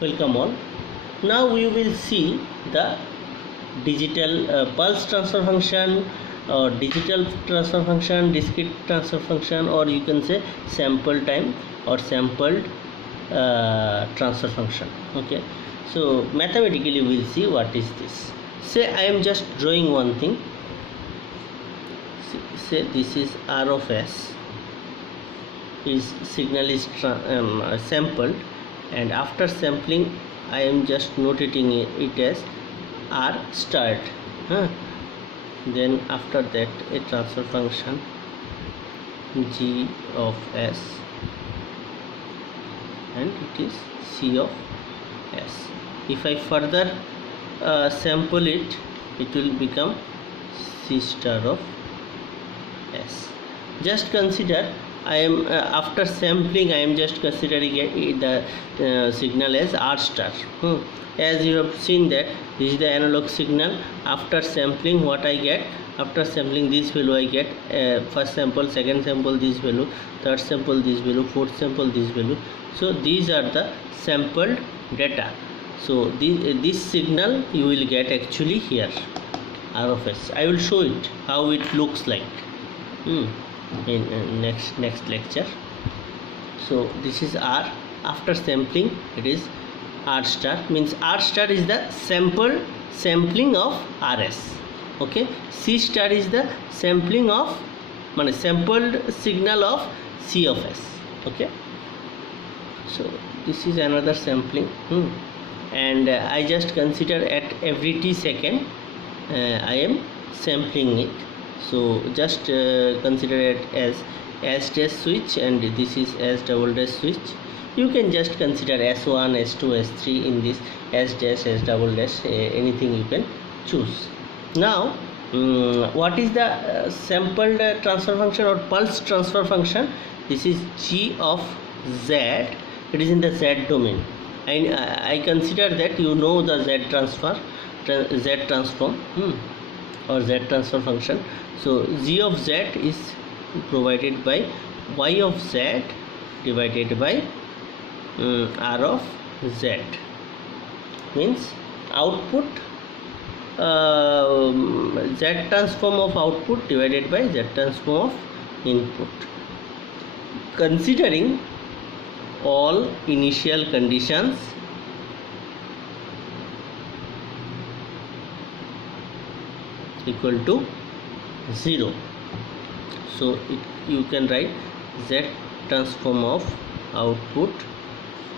Welcome all. Now we will see the digital pulse transfer function or digital transfer function, discrete transfer function, or you can say sample time or sampled transfer function. Okay, so mathematically we will see what is this. Say I am just drawing one thing. Say this is R of S. His signal is sampled, and after sampling I am just notating it as R start. Then after that a transfer function G of S, and it is C of S. If I further sample it, it will become C star of S. Just consider I am after sampling I am just considering the signal as R star. As you have seen that this is the analog signal. After sampling, what I get, after sampling this value I get first sample, second sample this value, third sample this value, fourth sample this value. So these are the sampled data. So this signal you will get actually here, R of S. I will show it how it looks like in next lecture. So this is R. After sampling it is R star, means R star is the sampling of RS. Okay, C star is the sampling of sampled signal of C of S. Okay, so this is another sampling, and I just consider at every t second I am sampling it. So just consider it as S dash switch, and this is S double dash switch. You can just consider S1, S2, S3 in this S dash, S double dash, anything you can choose. Now what is the sampled transfer function or pulse transfer function? This is G of Z. It is in the Z domain. I consider that you know the Z transform or Z transfer function. So G of Z is provided by Y of Z divided by R of Z, means output Z transform of output divided by Z transform of input, considering all initial conditions equal to 0. So you can write Z transform of output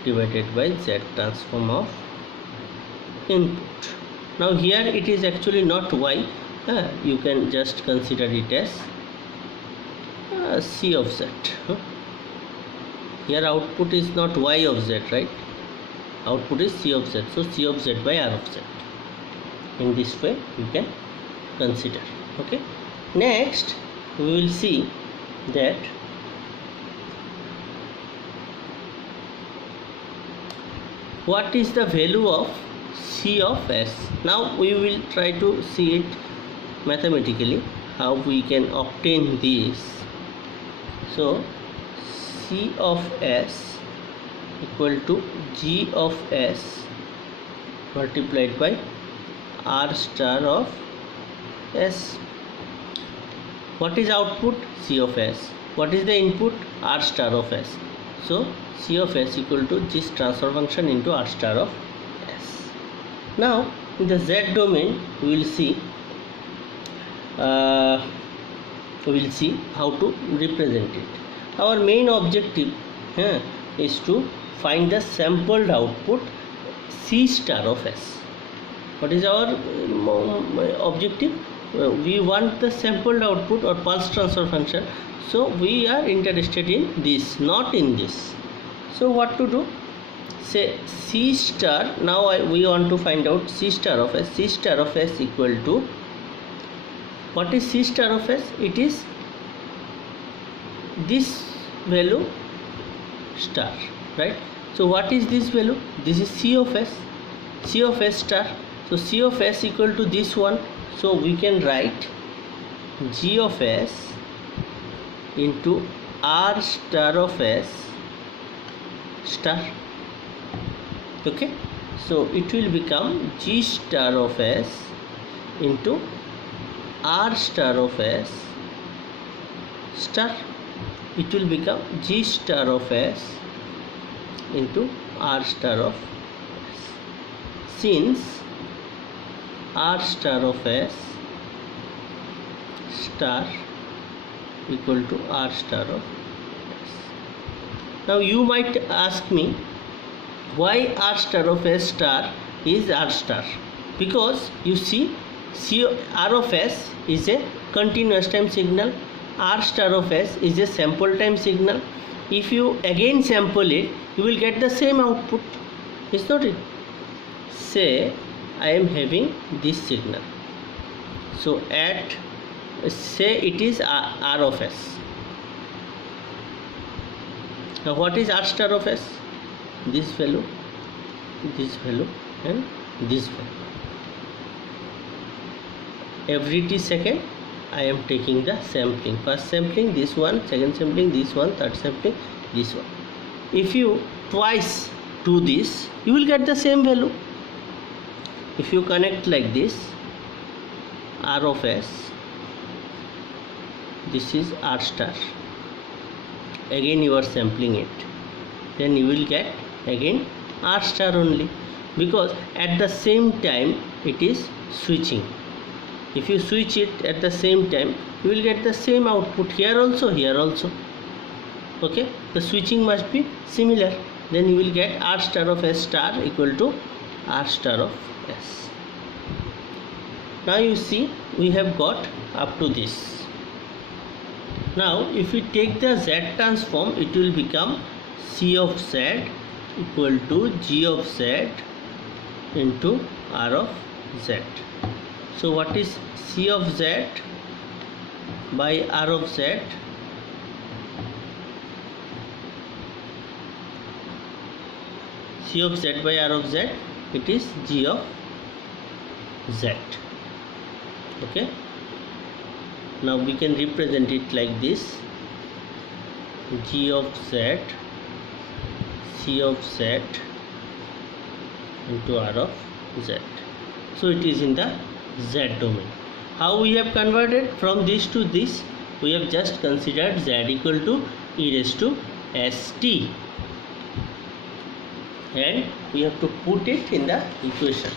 divided by Z transform of input. Now here it is actually not Y, you can just consider it as C of Z. Here output is not Y of Z, right? Output is C of Z, so C of Z by R of Z. In this way you can consider. Okay, next we will see that what is the value of C of S. Now we will try to see it mathematically how we can obtain this. So C of S equal to G of S multiplied by R star of S. What is output? C of S. What is the input? R star of S. So C of S equal to this transfer function into R star of S. Now in the Z domain we will see how to represent it. Our main objective is to find the sampled output C star of S. What is our objective? We want the sampled output or pulse transfer function, so we are interested in this, not in this. So what to do? Say C star. Now we want to find out C star of S. C star of S equal to, what is C star of S? It is this value star, right? So what is this value? This is C of S. C of S star. So C of S equal to this one. So we can write G of S into R star of S star. Okay, so it will become G star of S into R star of S star. It will become G star of S into R star of S. Since R star of S star equal to R star of S. Now you might ask me, why R star of S star is R star? Because you see, R of S is a continuous time signal, R star of S is a sample time signal. If you again sample it, you will get the same output, is not it? Say I am having this signal, so say it is R of S. Now what is R star of S? This value, and this value. Every t second I am taking the sampling. First sampling this one, second sampling this one, third sampling this one. If you twice do this, you will get the same value. If you connect like this, R of S, this is R star, again you are sampling it, then you will get again R star only, because at the same time it is switching. If you switch it at the same time, you will get the same output here also, here also. Okay, the switching must be similar, then you will get R star of S star equal to R star of S. Now you see, we have got up to this. Now if we take the Z transform, it will become C of Z equal to G of Z into R of Z. So what is C of Z by R of Z? C of Z by R of Z, it is G of Z. Okay, now we can represent it like this: G of Z, C of Z into R of Z. So it is in the Z domain. How we have converted from this to this? We have just considered Z equal to e raised to st, and we have to put it in the equation.